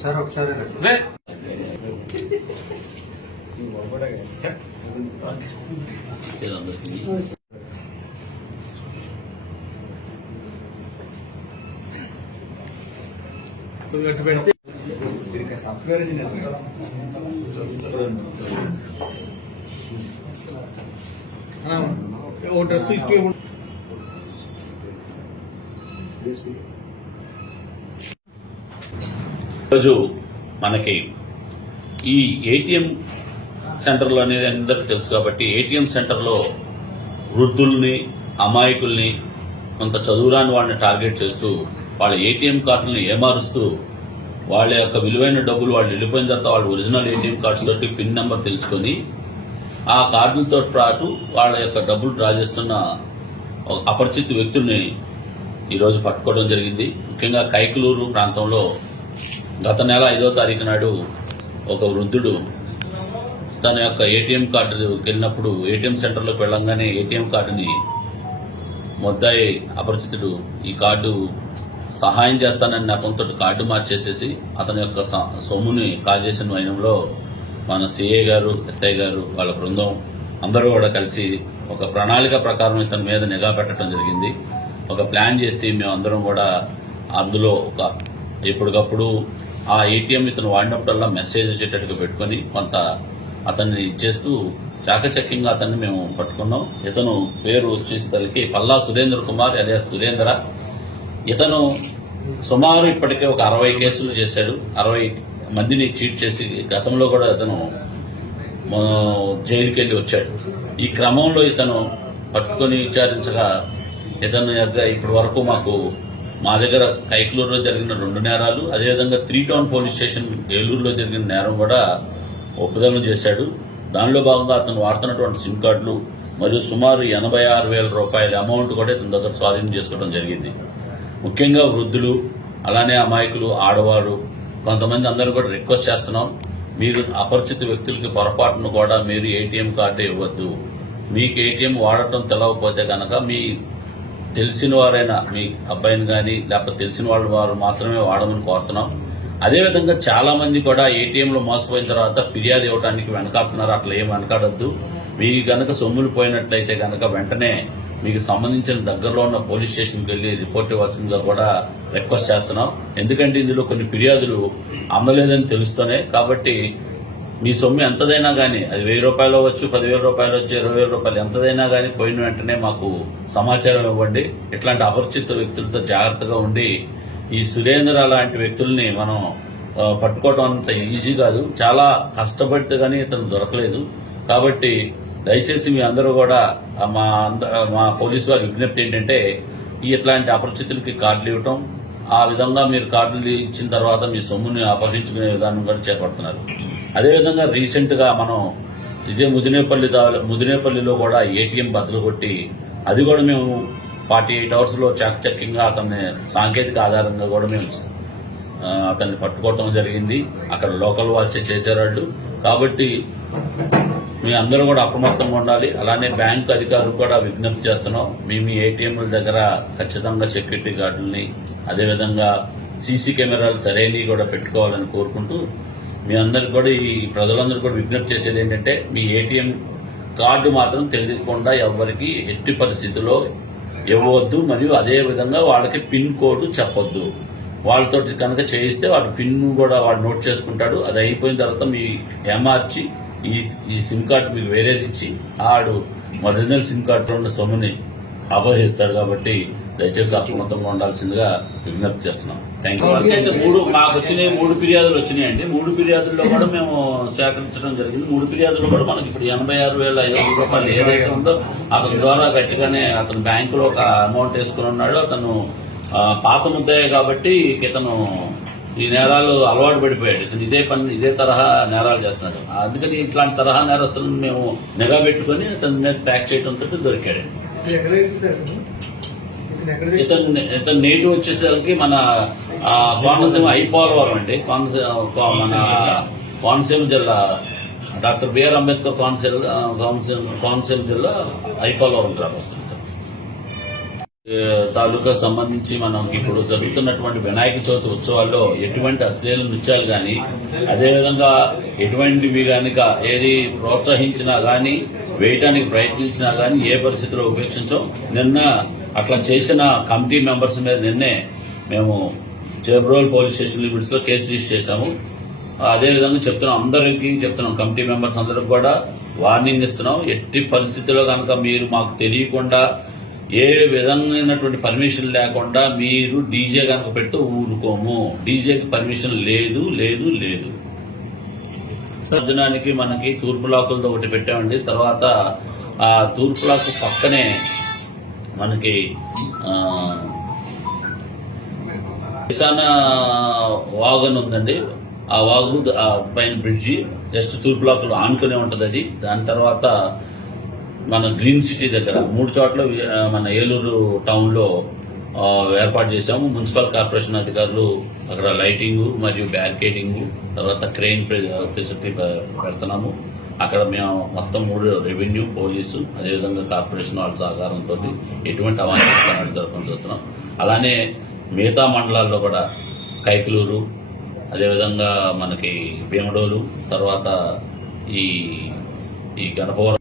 Sir ఒకసారి. Software ఓ dress ఇచ్చి ఈరోజు మనకి ఈ ఏటీఎం సెంటర్లో అనేది అందరికీ తెలుసు కాబట్టి ఏటీఎం సెంటర్లో వృద్ధుల్ని అమాయకుల్ని కొంత చదువురాని వాళ్ళని టార్గెట్ చేస్తూ వాళ్ళ ఏటీఎం కార్డులను ఏమారుస్తూ వాళ్ళ యొక్క విలువైన డబ్బులు వాళ్ళు వెళ్ళిపోయిన తర్వాత వాళ్ళ ఒరిజినల్ ఏటీఎం కార్డ్స్ తోటి పిన్ నెంబర్ తెలుసుకొని ఆ కార్డులతో పాటు వాళ్ళ యొక్క డబ్బులు డ్రా చేస్తున్న ఒక అపరిచిత వ్యక్తుల్ని ఈరోజు పట్టుకోవడం జరిగింది. ముఖ్యంగా కైకలూరు ప్రాంతంలో గత నెల ఐదో తారీఖు నాడు ఒక వృద్ధుడు తన యొక్క ఏటీఎం కార్డు వెళ్ళినప్పుడు ఏటీఎం సెంటర్లోకి వెళ్ళంగానే ఏటీఎం కార్డుని మొద్దాయి అపరిచితుడు ఈ కార్డు సహాయం చేస్తానని నెపంతో కార్డు మార్చేసేసి అతని యొక్క స- సొమ్ముని కాజేసిన వైనంలో మన సిఏ గారు ఎస్ఐ గారు వాళ్ళ బృందం అందరూ కూడా కలిసి ఒక ప్రణాళిక ప్రకారం ఇతని మీద నిఘా పెట్టడం జరిగింది. ఒక ప్లాన్ చేసి మేమందరం కూడా అందులో ఒక ఎప్పటికప్పుడు ఆ ఏటీఎం ఇతను వాడినప్పుడల్లా మెసేజ్ వచ్చేటట్టుగా పెట్టుకొని కొంత అతన్ని ఇచ్చేస్తూ చాకచక్యంగా అతన్ని మేము పట్టుకున్నాం. ఇతను పేరు వచ్చేసి తనకి పల్లా సురేంద్ర కుమార్ అదే సురేంద్ర. ఇతను సుమారు ఇప్పటికే ఒక అరవై కేసులు చేశాడు. అరవై మందిని చీట్ చేసి గతంలో కూడా ఇతను జైలుకి వెళ్ళి వచ్చాడు. ఈ క్రమంలో ఇతను పట్టుకొని విచారించగా ఇతను యొక్క ఇప్పటి వరకు మాకు మా దగ్గర కైకలూరులో జరిగిన రెండు నేరాలు అదేవిధంగా త్రీ టౌన్ పోలీస్ స్టేషన్ ఏలూరులో జరిగిన నేరం కూడా ఒప్పుదలం చేశాడు. దానిలో భాగంగా అతను వాడుతున్నటువంటి సిమ్ కార్డులు మరియు సుమారు ఎనభై ఆరు వేల రూపాయల అమౌంట్ కూడా ఇతని దగ్గర స్వాధీనం చేసుకోవడం జరిగింది. ముఖ్యంగా వృద్ధులు అలానే అమాయకులు ఆడవారు కొంతమంది అందరూ కూడా రిక్వెస్ట్ చేస్తున్నాం మీరు అపరిచిత వ్యక్తులకి పొరపాటును కూడా మీరు ఏటీఎం కార్డు ఇవ్వద్దు. మీకు ఏటీఎం వాడటం తెలవకపోతే కనుక మీ తెలిసిన వారైనా మీ అబ్బాయిని కానీ లేకపోతే తెలిసిన వాళ్ళు వారు మాత్రమే వాడమని కోరుతున్నాం. అదేవిధంగా చాలామంది కూడా ఏటీఎంలో మోసపోయిన తర్వాత ఫిర్యాదు ఇవ్వడానికి వెనకాడుతున్నారు. అట్లా ఏం వెనకాడొద్దు. మీకు గనక సొమ్ములు పోయినట్లయితే గనక వెంటనే మీకు సంబంధించిన దగ్గరలో ఉన్న పోలీస్ స్టేషన్కి వెళ్ళి రిపోర్ట్ ఇవ్వాల్సిందిగా కూడా రిక్వెస్ట్ చేస్తున్నాం. ఎందుకంటే ఇందులో కొన్ని ఫిర్యాదులు అందలేదని తెలుస్తూనే కాబట్టి మీ సొమ్ము ఎంతదైనా కానీ అది వెయ్యి రూపాయలు అవ్వచ్చు పదివేల రూపాయలు వచ్చి ఇరవై వేల రూపాయలు ఎంతదైనా కానీ పోయిన వెంటనే మాకు సమాచారం ఇవ్వండి. ఇట్లాంటి అపరిచిత వ్యక్తులతో జాగ్రత్తగా ఉండి ఈ సురేంద్ర లాంటి వ్యక్తుల్ని మనం పట్టుకోవడం అంత ఈజీ కాదు. చాలా కష్టపడితే కానీ ఇతను దొరకలేదు. కాబట్టి దయచేసి మీ అందరూ కూడా మా అంద- మా పోలీసు వారి విజ్ఞప్తి ఏంటంటే ఈ ఇట్లాంటి అపరిచితులకి కార్డులు ఇవ్వటం ఆ విధంగా మీరు కార్డులు ఇచ్చిన తర్వాత మీ సొమ్ముని అపహరించుకునే విధానం కూడా చేపడుతున్నారు. అదేవిధంగా రీసెంట్గా మనం ఇదే ముదినేపల్లి ముదినేపల్లిలో కూడా ఏటీఎం బద్దలు కొట్టి అది కూడా మేము ఫార్టీ ఎయిట్ అవర్స్లో చాకచక్యంగా అతన్ని సాంకేతిక ఆధారంగా కూడా మేము అతన్ని పట్టుకోవటం జరిగింది. అక్కడ లోకల్ వాసే చేసేవాళ్ళు. కాబట్టి మీ అందరూ కూడా అప్రమత్తంగా ఉండాలి. అలానే బ్యాంకు అధికారులు కూడా విజ్ఞప్తి చేస్తున్నాం. మేము మీ ఏటీఎంల దగ్గర ఖచ్చితంగా సెక్యూరిటీ గార్డుల్ని అదేవిధంగా సీసీ కెమెరాలు సరైనవి కూడా పెట్టుకోవాలని కోరుకుంటూ మీ అందరికి కూడా ఈ ప్రజలందరూ కూడా విజ్ఞప్తి చేసేది ఏంటంటే మీ ఏటీఎం కార్డు మాత్రం తెలియకుండా ఎవరికి ఎట్టి పరిస్థితుల్లో ఇవ్వవద్దు. మరియు అదే విధంగా వాళ్ళకి పిన్ కోడ్ చెప్పొద్దు. వాళ్ళతో కనుక చేయిస్తే వాడు పిన్ కూడా వాడు నోట్ చేసుకుంటాడు. అది అయిపోయిన తర్వాత మీ ఏమార్చి ఈ ఈ సిమ్ కార్డు మీకు వేరేది ఇచ్చి ఆడు ఒరిజినల్ సిమ్ కార్డులో ఉన్న సొమ్ముని అపహరిస్తాడు కాబట్టి దయచేసి అప్రమత్తంగా ఉండాల్సిందిగా విజ్ఞప్తి చేస్తున్నాం. థ్యాంక్ యూ మూడు మాకు వచ్చినాయి మూడు ఫిర్యాదులు వచ్చినాయండి. మూడు ఫిర్యాదుల్లో కూడా మేము సేకరించడం జరిగింది. మూడు ఫిర్యాదులు కూడా మనకి ఇప్పుడు ఎనభై ఆరు వేల ఐదు వందల రూపాయలు ఏదైతే ఉందో అతని ద్వారా గట్టిగానే అతను బ్యాంకులో ఒక అమౌంట్ వేసుకుని ఉన్నాడు. అతను పాత ముద్దాయే కాబట్టి ఇతను ఈ నేరాలు అలవాటు పడిపోయాడు. ఇతను ఇదే పని ఇదే తరహా నేరాలు చేస్తున్నాడు. అందుకని ఇట్లాంటి తరహా నేరస్తులను మేము నిఘా పెట్టుకుని ఇతని మీద ప్యాక్ చేయడంతో దొరికాడండి ఇతను ఇతను నేటి వచ్చేసరికి మన కోనసీమ ఐపోలవరం అండి. కోనసీమ మన కోనసీమ జిల్లా doctor B R Ambedkar Konaseema Konaseema Konaseema జిల్లా ఐపోలవరం గ్రామస్తులు తాలూకా సంబంధించి మనం ఇప్పుడు జరుగుతున్నటువంటి వినాయక చవితి ఉత్సవాల్లో ఎటువంటి అశ్లీల నృత్యాలు కానీ అదేవిధంగా ఎటువంటివి కనుక ఏది ప్రోత్సహించినా కానీ వేయటానికి ప్రయత్నించినా కానీ ఏ పరిస్థితిలో ఉపేక్షించో నిన్న అట్లా చేసిన కమిటీ మెంబర్స్ మీద నిన్నే మేము చేబ్రోల్ పోలీస్ స్టేషన్ లిమిట్స్లో కేసు రిజిస్టర్ చేశాము. అదే విధంగా చెప్తున్నాం అందరికీ చెప్తున్నాం కమిటీ మెంబర్స్ అందరికి కూడా వార్నింగ్ ఇస్తున్నాం. ఎట్టి పరిస్థితుల్లో కనుక మీరు మాకు తెలియకుండా ఏ విధమైనటువంటి పర్మిషన్ లేకుండా మీరు డీజే కనుక పెడితే ఊరుకోము. డీజేకి పర్మిషన్ లేదు లేదు లేదు. సర్జనానికి మనకి తూర్పు లాకులతో ఒకటి పెట్టామండి. తర్వాత ఆ తూర్పు లాకు పక్కనే మనకి ఆ, ఈశాన వాగన్ ఉందండి. ఆ వాగు ఆ పైన బ్రిడ్జి జస్ట్ తూర్పు లాకులు ఆనుకునే ఉంటుంది అది. దాని తర్వాత మన గ్రీన్ సిటీ దగ్గర మూడు చోట్ల మన ఏలూరు టౌన్లో ఏర్పాటు చేశాము. మున్సిపల్ కార్పొరేషన్ అధికారులు అక్కడ లైటింగ్ మరియు బ్యారికేడింగ్ తర్వాత క్రెయిన్ ఫెసిలిటీ పెడుతున్నాము. అక్కడ మేము మొత్తం మూడు రెవెన్యూ పోలీసు అదేవిధంగా కార్పొరేషన్ వాళ్ళ సహకారంతో ఎటువంటి అవాంఛనీయ జరపడం చేస్తున్నాం. అలానే మిగతా మండలాల్లో కూడా కైకులూరు అదేవిధంగా మనకి భీమడోలు తర్వాత ఈ ఈ గణపవరం